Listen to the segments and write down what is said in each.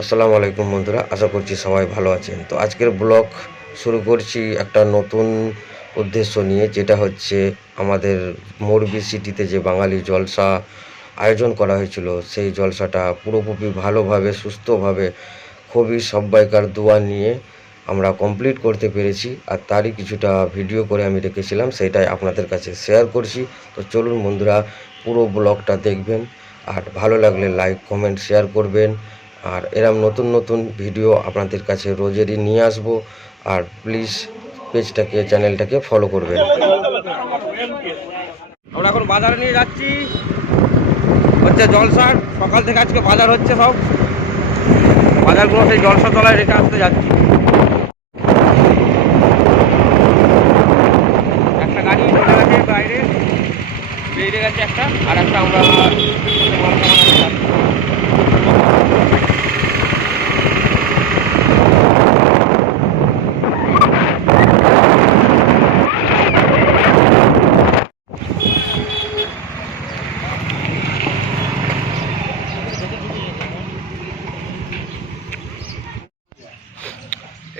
আসসালামু আলাইকুম বন্ধুরা, আশা করছি সবাই ভালো আছেন। তো আজকের ব্লগ শুরু করছি একটা নতুন উদ্দেশ্য নিয়ে, যেটা হচ্ছে আমাদের মোরবি সিটিতে যে বাঙালি জলসা আয়োজন করা হয়েছিল, সেই জলসাটা পুরোপুরি ভালোভাবে, সুস্থভাবে, খুবই সব্বাইকার দোয়া নিয়ে আমরা কমপ্লিট করতে পেরেছি। আর তারই কিছুটা ভিডিও করে আমি রেখেছিলাম, সেটাই আপনাদের কাছে শেয়ার করছি। তো চলুন বন্ধুরা, পুরো ব্লগটা দেখবেন। আর ভালো লাগলে লাইক, কমেন্ট, শেয়ার করবেন। আর এরম নতুন নতুন ভিডিও আপনাদের কাছে রোজেরই নিয়ে আসব। আর প্লিজ পেজটাকে চ্যানেলটাকে ফলো করবেন। আমরা এখন বাজারে নিয়ে যাচ্ছি। হচ্ছে জলসার। সকাল থেকে আজকে বাজার হচ্ছে সব। বাজারগুলো সেই জলসা তলায় রেখে আসতে যাচ্ছি। একটা গাড়ি বাইরে। বেরিয়ে গেছে একটা। আর একটা আমরা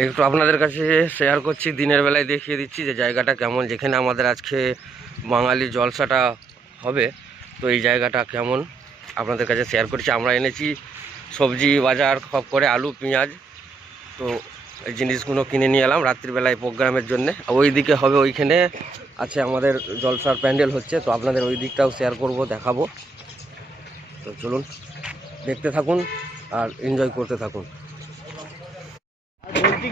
একটু আপনাদের কাছে শেয়ার করছি, দিনের বেলায় দেখিয়ে দিচ্ছি যে জায়গাটা কেমন, যেখানে আমাদের আজকে বাঙালি জলসাটা হবে, তো এই জায়গাটা কেমন আপনাদের কাছে শেয়ার করছি। আমরা এনেছি সবজি বাজার সব করে আলু, পেঁয়াজ, তো এই জিনিসগুলো কিনে নিয়ে এলাম রাত্রিবেলায় প্রোগ্রামের জন্য। ওই দিকে হবে ওইখানে আছে আমাদের জলসার প্যান্ডেল হচ্ছে, তো আপনাদের ওই দিকটাও শেয়ার করব, দেখাবো। তো চলুন, দেখতে থাকুন আর এনজয় করতে থাকুন।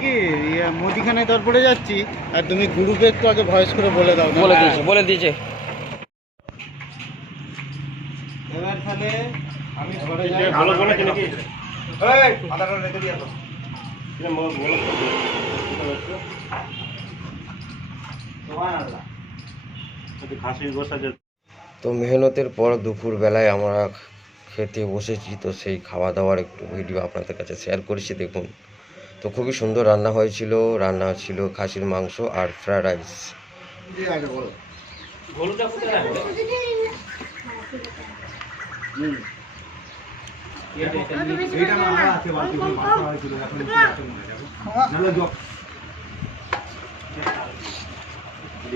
কি? ইয়ে মুদিখানায় তোর পড়ে যাচ্ছি। আর তুমি গ্রুপে একটু আগে ভয়েস করে বলে দাও বলে দিয়েছে বলে দিয়েছে। এবার তাহলে আমি ঘরে যাই। ভালো বলেছে নাকি? আধারটা রেখে দিয়ে আসো। তো মেহনতের পর দুপুর বেলায় আমরা খেতে বসেছি তো সেই খাওয়া দাওয়ার একটু ভিডিও আপনাদের কাছে শেয়ার করেছি দেখুন। তো খুবই সুন্দর রান্না হয়েছিল। রান্না ছিল খাসির মাংস আর ফ্রায়েড রাইস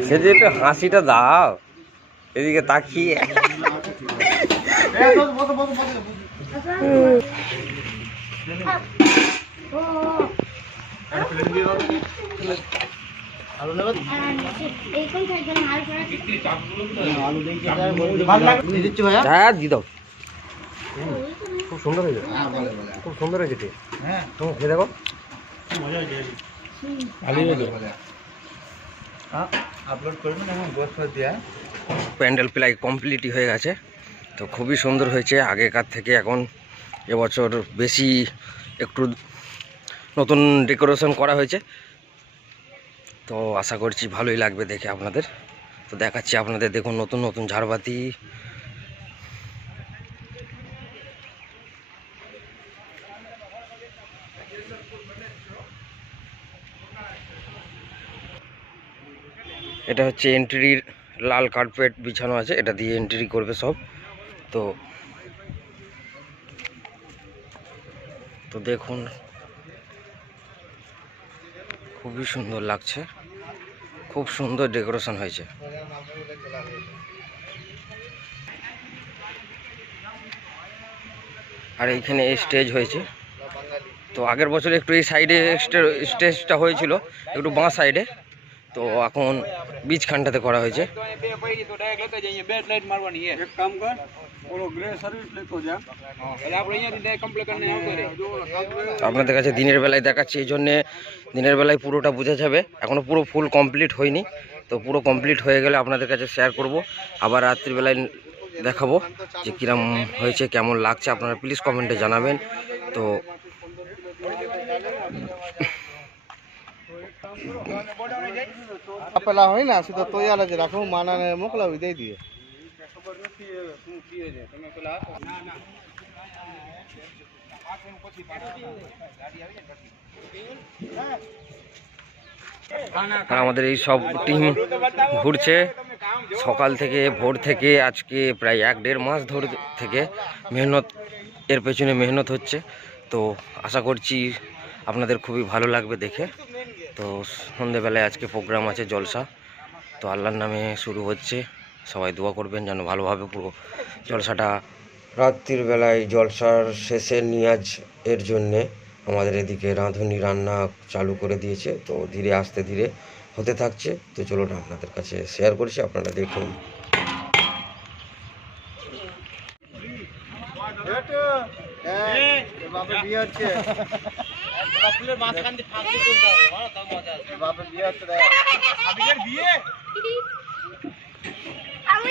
সে যে একটু হাসিটা দাও। এদিকে তাকিয়ে। আলু নেবে আলু দেখি ভালো লাগে দিচ্ছি ভাইয়া হ্যাঁ দি দাও। খুব সুন্দর হয়েছে। হ্যাঁ খুব সুন্দর হয়েছে হ্যাঁ। তুমি খেয়ে দেখো প্যান্ডেল প্লাই কমপ্লিটই হয়ে গেছে। তো খুবই সুন্দর হয়েছে। আগেকার থেকে এখন এবছর বেশি একটু নতুন ডেকোরেশন করা হয়েছে। তো আশা করছি ভালোই লাগবে দেখে আপনাদের। তো দেখাচ্ছি আপনাদের, দেখুন নতুন নতুন ঝাড়বাতি। এটা হচ্ছে এন্ট্রির লাল কার্পেট বিছানো আছে, এটা দিয়ে এন্ট্রি করবে সব। তো তো দেখুন খুবই সুন্দর লাগছে। খুব সুন্দর ডেকোরেশন হয়েছে। আর এইখানে স্টেজ হয়েছে। তো আগের বছর একটু এই সাইডে স্টেজটা হয়েছিল, একটু বাঁ সাইডে তো এখন বীজখানটাতে করা হয়েছে। એક કામ કર ઓલો ગ્રે સર્વિસ લેતો જા આપણે અહીંયાથી કમ્પ્લીટ કરીને આવતો আপনাদের কাছে দিনের বেলায় দেখাচ্ছি এই জন্যে দিনের বেলায় পুরোটা বোঝা যাবে এখনও পুরো ফুল কমপ্লিট হয়নি তো পুরো কমপ্লিট হয়ে গেলে আপনাদের কাছে শেয়ার করব আবার রাত্রিবেলায় দেখাবো যে কিরম হয়েছে কেমন লাগছে আপনারা প্লিজ কমেন্টে জানাবেন তো પેલા હોય ને સીધો તૈયાર જ રાખવું માનાને મોકલાવી દઈ દઈએ আর আমাদের এই সব টিম ঘুরছে। সকাল থেকে ভোর থেকে আজকে প্রায় এক দেড় মাস ধরে থেকে মেহনত এর পেছনে মেহনত হচ্ছে। তো আশা করছি আপনাদের খুবই ভালো লাগবে দেখে। তো সন্ধেবেলায় আজকে প্রোগ্রাম আছে জলসা। তো আল্লাহর নামে শুরু হচ্ছে। সবাই দোয়া করবেন যেন ভালোভাবে পুরো জলসাটা রাত্রির বেলায় জলসার শেষে নিয়াজ এর জন্যে আমাদের এদিকে রাঁধুনি রান্না চালু করে দিয়েছে। তো ধীরে আস্তে ধীরে হতে থাকছে। তো চলুন আপনাদের কাছে শেয়ার করছি আপনারা দেখুন। আমি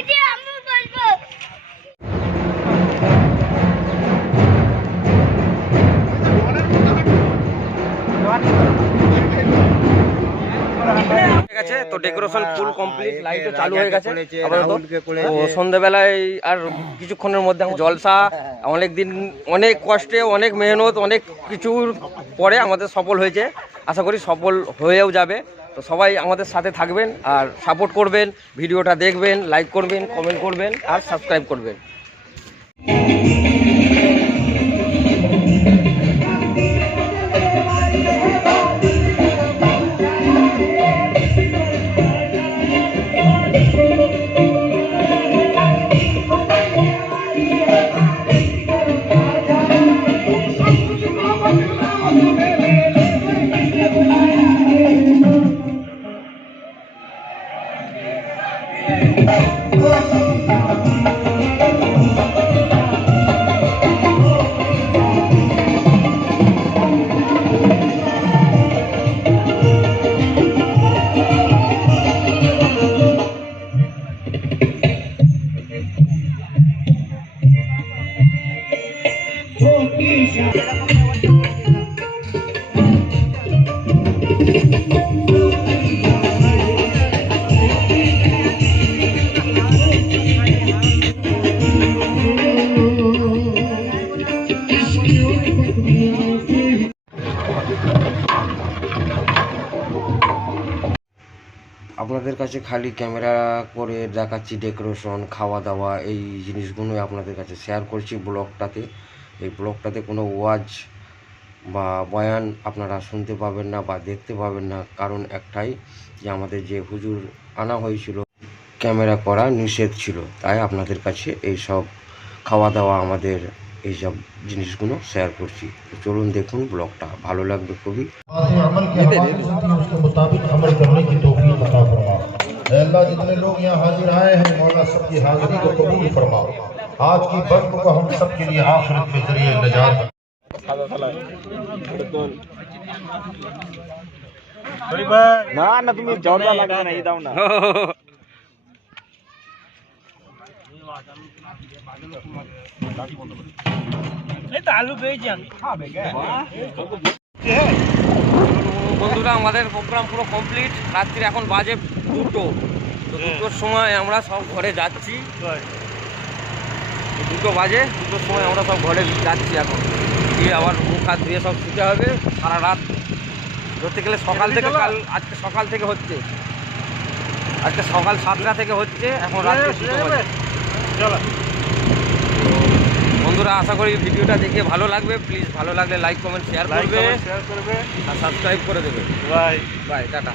গেছে তো ডেকোরেশন ফুল কমপ্লিট লাইটও চালু হয়ে গেছে তো সন্ধ্যাবেলায় আর কিছুক্ষণের মধ্যে জলসা অনেক দিন অনেক কষ্টে অনেক মেহনত অনেক কিছুর পরে আমাদের সফল হয়েছে। আশা করি সফল হয়েও যাবে। তো সবাই আমাদের সাথে থাকবেন আর সাপোর্ট করবেন ভিডিওটা দেখবেন লাইক করবেন কমেন্ট করবেন আর সাবস্ক্রাইব করবেন। Yeah. আপনাদের কাছে খালি ক্যামেরা করে দেখাচ্ছি ডেকোরেশন খাওয়া দাওয়া এই জিনিসগুলোই আপনাদের কাছে শেয়ার করছি ব্লগটাতে। এই ব্লগটাতে কোনো ওয়াজ বা বয়ান আপনারা শুনতে পাবেন না বা দেখতে পাবেন না। কারণ একটাই যে আমাদের যে হুজুর আনা হয়েছিল, ক্যামেরা করা নিষেধ ছিল। তাই আপনাদের কাছে এই সব খাওয়া দাওয়া আমাদের এইসব জিনিসগুলো শেয়ার করছি তো চলুন দেখুন ব্লগটা ভালো লাগবে খুবই बातें अमल की हवाले से होती हैं, उसके मुताबिक अमल करने की तौफीक अता फरमा ऐ अल्लाह जितने लोग यहाँ हाजिर आए हैं मौला सबकी हाजिरी को कबूल फरमा आज की बंद को हम सब के लिए आखिरत के जरिए नजात না না তুমি জর্দা লাগবে না এই দাও না বন্ধুরা আমাদের প্রোগ্রাম পুরো কমপ্লিট রাত্রি এখন বাজে দুটো। তো দুটোর সময় আমরা সব ঘরে যাচ্ছি। দুটো বাজে দুটোর সময় আমরা সব ঘরে যাচ্ছি এখন। গিয়ে আবার মুখ হাত ধুয়ে সব শুতে হবে। সারা রাত। ধরতে গেলে সকাল থেকে কাল আজকে সকাল থেকে হচ্ছে। আজকে সকাল সাতটা থেকে হচ্ছে এখন রাত্রে দুটো বাজে বন্ধুরা আশা করি ভিডিওটা দেখে ভালো লাগবে। প্লিজ ভালো লাগলে লাইক কমেন্ট শেয়ার করবে শেয়ার করবে। আর সাবস্ক্রাইব করে দেবে। Bye bye tata.